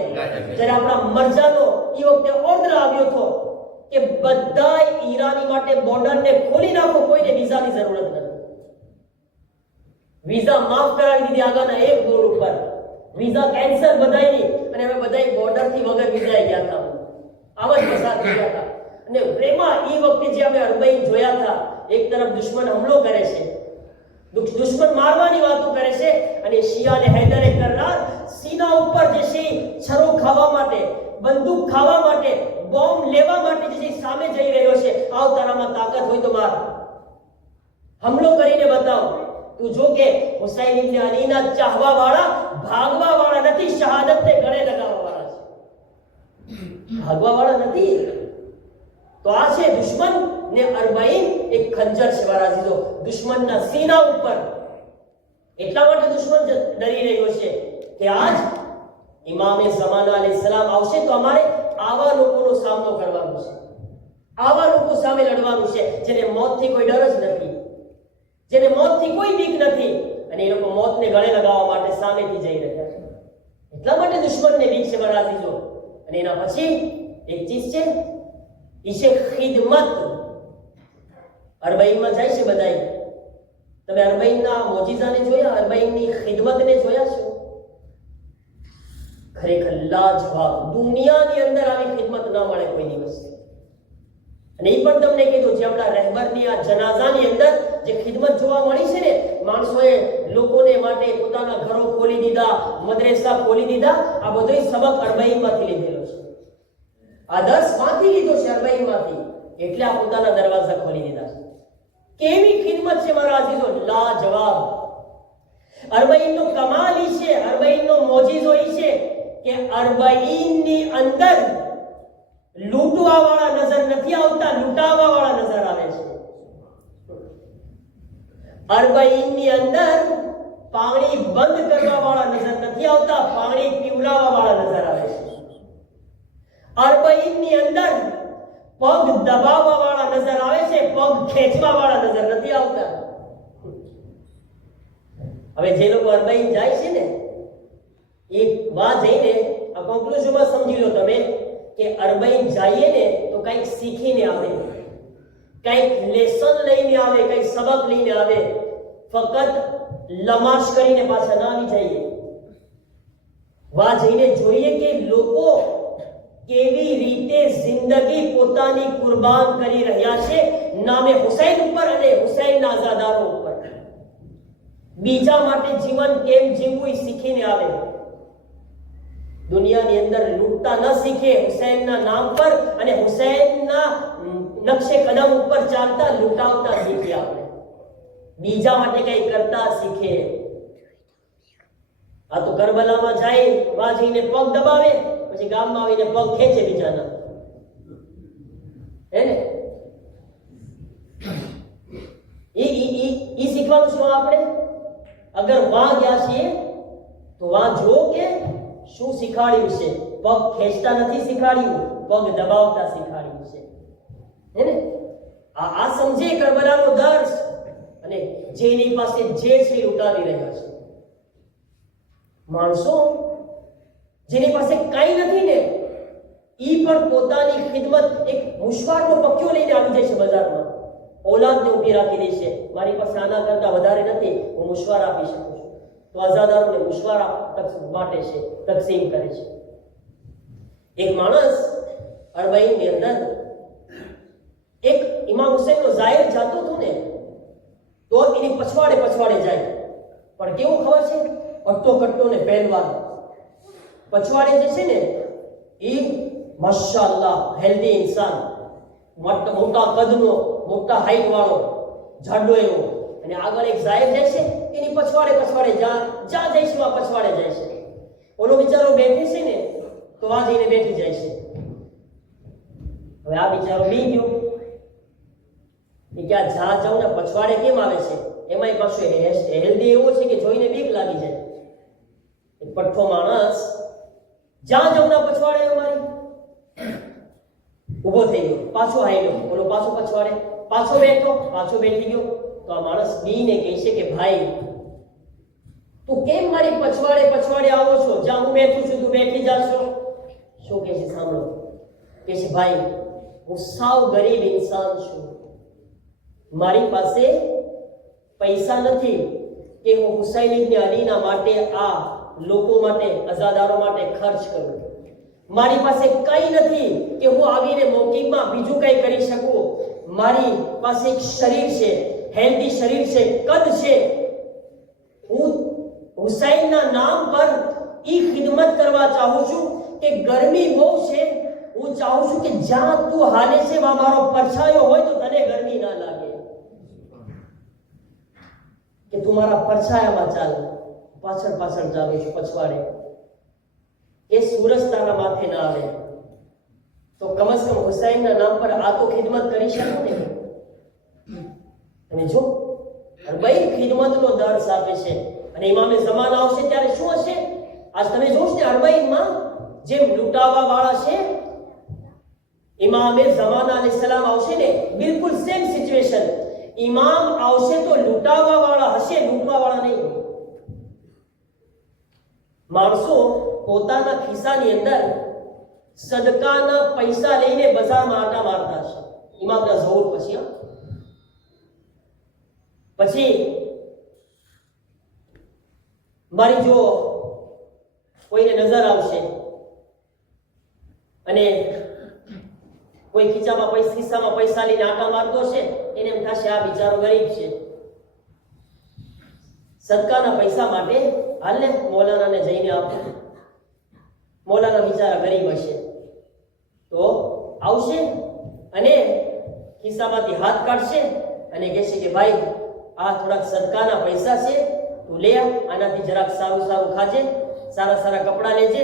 જ્યારે આપણા મરજાનો એ વખતે ઓર્ડર આવ્યો હતો કે બધાય ઈરાની માટે બોર્ડરને ખોલી નાખો, કોઈને વિઝાની જરૂરત નથી. વિઝા માફ કરાવી દીધી આગળના એક બોર્ડ ઉપર, વિઝા કેન્સલ બધાયની, અને અમે બધાય બોર્ડરથી વગર વિઝાએ ગયા હતા. આવા જ પસાર થયા હતા. અને પ્રેમા એ વખતે જે અમે અરબઈ જોયા હતા, એક તરફ દુશ્મન હુમલો કરે છે, દુશ્મન મારવાની વાતો કરે છે, અને શિયા અને હૈદરે કરનાર સીના ઉપર જે છે છરો ખાવા માટે, બંદૂક ખાવા માટે, બોમ્બ લેવા માટે જે સામે જઈ રહ્યો છે. આવ તારામાં તાકાત હોય તો માર, હુમલો કરીને બતાવ. તું જો કે હુસૈન ઇબ્ન અલીના ચાહવા વાળા ભાગવા વાળા નથી, શહાદતને ગળે લગાવવા વાળા છે. ભાગવા વાળા નથી. તો આ છે દુશ્મન ને અરબઈન એક ખંજર છે મારા અઝીઝો, દુશ્મનના સીના ઉપર. એટલા માટે દુશ્મન ડરી રહ્યો છે કે આજ ઇમામે ઝમાના અલૈહિસ્સલામ આવશે તો અમારે આવા લોકોનો સામનો કરવાનો છે, આવા લોકો સામે લડવાનું છે જેને મોતથી કોઈ ડર જ નથી, જેને મોતથી કોઈ બીક નથી, અને એ લોકો મોતને ગળે લગાવવા માટે સામેથી જઈ રહ્યા છે. એટલા માટે દુશ્મનને બીક છે મારા અઝીઝો. અને એના પછી એક ચીજ છે, ઈશે ખિદમત. અરબઈનમાં જાય છે બધાય. તમે અરબઈના મોજીઝાને જોયા, અરબઈની ખિદમતને જોયા છો? ખરેખર લાજવાબ. દુનિયાની અંદર આવી ખિદમત ના મળે કોઈ દિવસ. અને એ પણ તમને કીધું, જે આપણા રહેબરની આ જનાઝાની અંદર જે ખિદમત જોવા મળી છે ને, માણસોએ લોકોને માટે પોતાના ઘરો ખોલી દીધા, મદ્રેસા ખોલી દીધા. આ બધો સબક અરબઈમાંથી લીધેલો છે, આદર્શ માંથી લીધો છે અરબઈમાંથી. એટલે આ પોતાના દરવાજા ખોલી દીધા છે. કેવી ખિદમત છે મારા અઝીઝો, લાજવાબ. અરબઈનનો કમાલ ઈ છે, અરબઈનનો મોજીઝો ઈ છે કે અરબઈનની અંદર લૂંટવા વાળા નજર નથી આવતા, લૂંટાવા વાળા નજર આવે છે. અરબઈનની અંદર પાણી બંધ કરવા વાળા નજર નથી આવતા, પાણી પીવડાવવા વાળા નજર આવે છે. અરબઈનની અંદર પગ દબાવવા વાળા નજર આવે છે, પગ ખેંચવા વાળા નજર નથી આવતા. હવે જે લોકો અરબઈન જાય છે ને, એક વાત જઈને આ કોન્ક્લુઝનમાં સમજી લો તમે કે અરબઈન જઈએ ને તો કંઈક શીખીને આવે, કંઈક લેસન લઈને આવે, કંઈક સબક લઈને આવે. ફક્ત લમાશ કરીને પાછા ના આવી જઈએ. વા જઈને જોઈએ કે લોકો કેવી રીતે જિંદગી પોતાની કુરબાન કરી રહ્યા છે નામે હુસૈન ઉપર અને હુસૈનના આઝાદારો ઉપર. બીજા માટે જીવન કેમ જીવવું એ શીખીને આવે. દુનિયાની અંદર લૂંટતા ન શીખે હુસૈનના નામ પર, અને હુસૈનના નકશે કદમ ઉપર ચાલતા લૂંટાવતા શીખે. આપણે બીજા માટે કઈ કરતા શીખે. આ તો કરબલામાં જાય, વાજીને પગ દબાવે, પછી ગામમાં આવીને પગ ખેંચે બીજાના, હે ને? ઈ શીખવાનું શું આપણે? અગર વહાં ગયા છીએ તો વહાં જો કે શું શીખાડ્યું છે. પગ ખેંચતા નથી શીખાડ્યું, પગ દબાવતા શીખાડ્યું છે, હે ને? આ સમજે કરબલાનો દર્શ. અને જેની પાસે જે છે લૂંટાવી રહ્યા છે માણસો, જેની પાસે કઈ નથી ને, ઈ પણ પોતાની ખિદમત એક મુશવારનો પક્યો લઈને આવી જાય છે બજારમાં. ઓલાદને ઊભી રાખી દે છે, મારી પાસે આના કરતા વધારે નથી, હું મુશવાર આપી શકું છું. તો આઝાદારોને મુશવાર માટે છે, તકસીમ કરે છે. એક માણસ અરબઈનની અંદર એક ઇમામ હુસૈનનો ઝાહિર જાતો હતો ને તો એની પછવાડે જાય, પણ કેવું ખબર છે? અટ્ટો કટ્ટો ને પહેલવાન. પછવાડે જે છે ને એ માશાઅલ્લાહ હેલ્ધી ઇન્સાન, મોટા કદનો, મોટા હાઈટ વાળો, જાડો એવો, અને આગળ એક ઝાહિર જાય છે એની પછવાડે જ્યાં જઈશું આ પછવાડે જાય છે. ઓલો બિચારો બેઠી છે ને તો આ જઈને બેઠી જાય છે. હવે આ બિચારો બી ગયો કે ક્યાં જ્યાં જાઉં ને પછવાડે કેમ આવે છે, એમાંય પાછું હેલ્ધી એવો છે કે જોઈને બીક લાગી જાય. એક પઠ્ઠો માણસ જ્યાં જાઉં ના પછવાડે અમારી ઊભો થઈ ગયો, પાછો હાલ્યો, ઓલો પાછો પછવાડે, પાછો બેઠી ગયો. તો આ માણસ બીને કહે છે કે ભાઈ તું કેમ મારી પછવાડે આવો છો? જ્યાં હું બેઠું છું તું બેઠી જાશો? શું કહે છે સાંભળો. કહે છે ભાઈ હું સાવ ગરીબ ઇન્સાન છું, મારી પાસે પૈસા નથી કે હું હુસૈન ઇબ્ન અલીના માટે આ લોકો માટે, અઝાદારો માટે ખર્ચ કરું. મારી પાસે કંઈ નથી કે હું આવીને મૌકિફમાં બીજું કંઈ કરી શકું. મારી પાસે એક શરીર છે, હેલ્ધી શરીર છે, કદ છે. હું હુસૈનના નામ પર ઈ ખિદમત કરવા ચાહું છું કે ગરમી બહુ છે, હું ચાહું છું કે જ્યાં તું હાલે છે મારો પરછાયો હોય તો તને ગરમી ના લાગે, કે તું મારા પરછાયામાં ચાલ, પાછળ જાવે છે પછવાડે, એ સૂરજ તારા માથે ના આવે તો કમસ કમ હુસૈનના નામ પર આ તો ખિદમત કરી શકો ને. તમે જો અરબઈ ખિદમતનો દર્સ આપે છે. અને ઇમામે ઝમાના આવશે ત્યારે શું હશે? આજ તમે જોશો ને અરબઈમાં જેમ લૂંટાવા વાળા છે, ઇમામે ઝમાના અલૈહિસ્સલામ આવશે ને બિલકુલ સેમ સિચ્યુએશન. ઇમામ આવશે તો લૂંટાવા વાળા હશે, લૂંટવા વાળા નહીં. માણસો પોતાના ખિસ્સાની અંદર સદકાના પૈસા લઈને બજારમાં આટા મારતા છે ઇમામના ઝહુર પછી મારી જો કોઈને નજર આવશે અને કોઈ ખિસ્સામાં પૈસા લઈને આટા મારતો છે, એને એમ થશે આ બિચારો ગરીબ છે, સદકાના પૈસા માટે હાલને મૌલાનાને જઈને આપો. મૌલાના બિચારા ગરીબ હશે તો આવશે અને ખિસ્સામાંથી હાથ કાઢશે અને કહેશે કે ભાઈ આ થોડાક સદકાના પૈસા છે, તું લે, આનાથી જરાક સારું ખાજે, સારા કપડાં લેજે.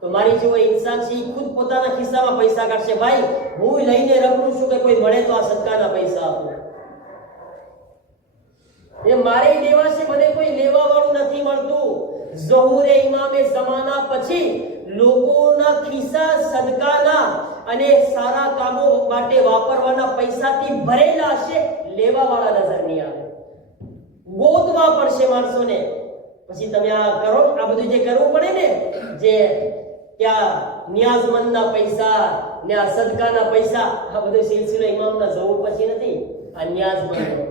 તો મારી જેવો ઇન્સાન છે ખુદ પોતાના ખિસ્સામાં પૈસા કાઢશે, ભાઈ હું લઈને રખડું છું કે કોઈ મળે તો આ સદકાના પૈસા આપો. એ મારે લેવા છે, મને કોઈ લેવા વાળું નથી મળતું. ઝહૂરે ઇમામે ઝમાના પછી લોકોના ખિસ્સા સદકાના અને સારા કામો માટે વાપરવાના પૈસાથી ભરેલા હશે, લેવા વાળા નજર નહીં આવે. ગોતવા પડશે માણસોને. પછી તમે આ કરો, આ બધું જે કરવું પડે ને, જે ત્યાં નિયાઝમંદના પૈસા ને આ સદકાના પૈસા, આ બધો સિલસિલો ઇમામના ઝહૂર પછી નથી. આ નિયાઝમંદ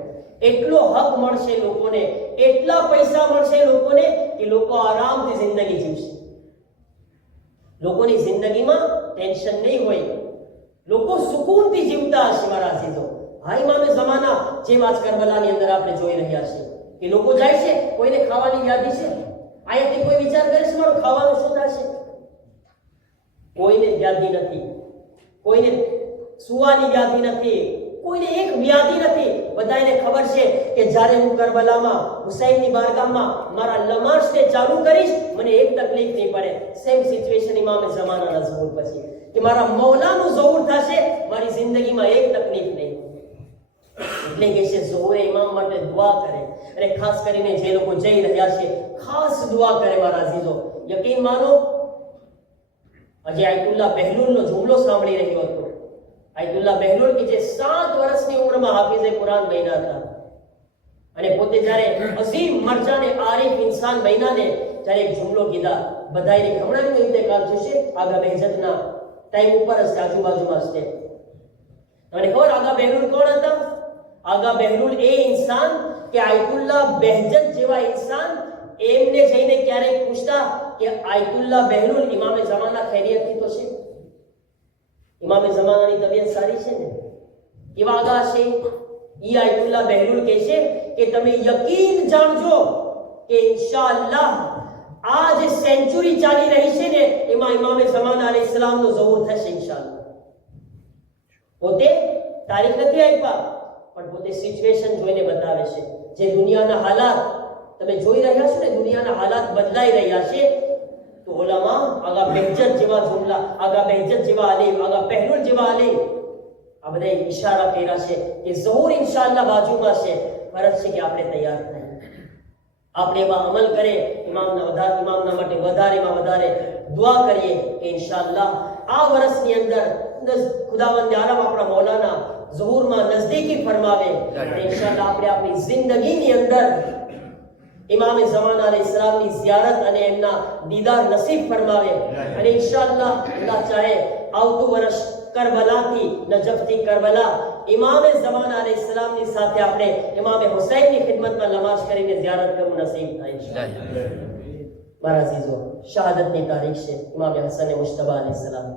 એટલો હક મળશે લોકોને, એટલા પૈસા મળશે લોકોને કે લોકો આરામથી જિંદગી જીવશે. લોકોની જિંદગીમાં ટેન્શન નહીં હોય, લોકો સુકૂનથી જીવતા હશે મારા અઝીઝો. હા, ઇમામે ઝમાના જેમ આજ કરબલાની અંદર આપણે જોઈ રહ્યા છીએ કે લોકો જાય છે, કોઈને ખાવાની વ્યાધિ છે, અહીંયાથી કોઈ વિચાર કરે છે મારું ખાવાનું શું થશે? કોઈને વ્યાધિ નથી, કોઈને સુવાની વ્યાધિ નથી, કોઈને એક વ્યાધિ નથી. બધાને ખબર છે કે જ્યારે હું કરબલામાં હુસૈનની બારગાહમાં મારા નમાઝને ચાલુ કરીશ મને એક તકલીફ નહીં પડે. સેમ સિચ્યુએશન ઇમામે ઝમાનાના ઝહૂર પછી કે મારા મૌલાનું ઝહૂર થશે, મારી જિંદગીમાં એક તકલીફ નહીં. એટલે કે છે ઝહૂરે ઇમામ માટે દુઆ કરે, અને ખાસ કરીને જે લોકો જઈ રહ્યા છે ખાસ દુઆ કરે મારા અઝીઝો. યકીન માનો, આજે આયતુલ્લાહ બહેલુલનો જુમલો સાંભળી રહ્યો હતો. આયતુલ્લાહ બહેલુલ કે જે 7 વર્ષની ઉંમરમાં હાફિઝે કુરાન બન્યા હતા અને પોતે જ્યારે અઝીમ મરજાને આરિફ ઇન્સાન બન્યા ને ત્યારે એક જુમલો કીધા. બધાયને હમણાંનો ઇન્તેકાલ થશે, આગા બહેજતના ટાઈમ ઉપર હશે, આજુબાજુમાં હશે. તમને ખબર આગા બહેલુલ કોણ હતા? આગા બહેલુલ એ ઇન્સાન કે આયતુલ્લાહ બહેજત જેવા ઇન્સાન એમને જઈને ક્યારેક પૂછતા કે આયતુલ્લાહ બહેલુલ ઇમામે ઝમાના ખૈરિયતથી તો છે, ઇમામે ઝમાનાની તબિયત સારી છે ને? કેવા આગા છે? ઈ આયતુલ્લા બહેરુલ કહે છે કે તમે યકીન જાણજો કે ઇન્શાઅલ્લાહ આ જે સેન્ચુરી ચાલી રહી છે ને એમાં ઇમામે ઝમાના અલૈહિસ્સલામનો ઝહૂર થશે ઇન્શાઅલ્લાહ. પોતે તારીખ નથી આપ્યા પણ પોતે સિચ્યુએશન જોઈને બતાવે છે. જે દુનિયાના હાલાત તમે જોઈ રહ્યા છો ને, દુનિયાના હાલાત બદલાઈ રહ્યા છે, તો ઉલમા આગા બહેજત જેવા જુમલા, આગા બહેજત જેવા આલિમ, આગા બહેરુલ જેવા આલિમ આ બધા ઈશારા કર્યા છે કે ઝહૂર ઇન્શાઅલ્લાહ બાજુમાં છે. ફરજ છે કે આપણે તૈયાર થઈએ, આપણે એમાં અમલ કરે, ઇમામના માટે વધારે દુઆ કરીએ કે ઇન્શાઅલ્લાહ આ વર્ષની અંદર ખુદાવંદ આલમ આપણા મૌલાના ઝહૂરમાં નજદીકી ફરમાવે અને ઇન્શાઅલ્લાહ આપણે આપણી જિંદગીની અંદર ઇમામે ઝમાના અલૈહિસ્સલામની ઝિયારત અને એમના દીદાર નસીબ ફરમાવે અને ઇન્શાઅલ્લાહ અલ્લાહ ચાહે આવતું વર્ષ કરબલાથી નજફથી કરબલા ઇમામે ઝમાના અલૈહિસ્સલામની સાથે આપણે ઇમામે હુસૈનની ખિદમતમાં નમાઝ કરીને ઝિયારત કરવું નસીબ થાય ઇન્શાઅલ્લાહ. મારા અઝીઝો, શહાદતની તારીખ છે ઇમામે હસન મુજતબા અલૈહિસ્સલામ,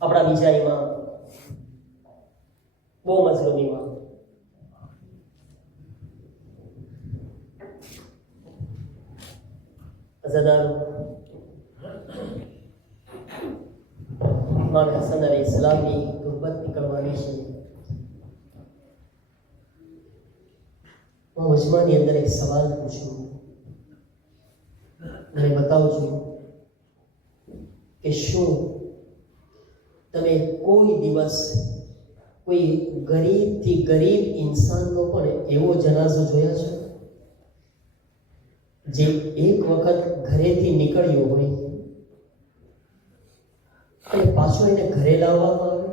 આપણા બીજા ઇમામ, બહુ મઝલૂમ ઇમામ. અઝાદારો, ઇમામ હસન અલૈહિસ્સલામની ગુરબત નીકળવાની છે. હું મજમાની અંદર એક સવાલ પૂછું, મને બતાવજો કે શું તમે કોઈ દિવસ કોઈ ગરીબથી ગરીબ ઇન્સાનનો પણ એવો જનાઝો જોયા છે જે એક વખત ઘરેથી નીકળ્યો હોય અને પાછો એને ઘરે લાવવામાં આવે?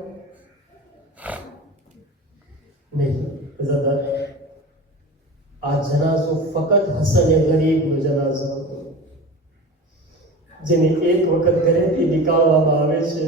નહીં. આ જનાઝો ફક્ત હસન ગરીબનો જનાઝો હતો જેને એક વખત ઘરેથી નીકાળવામાં આવે છે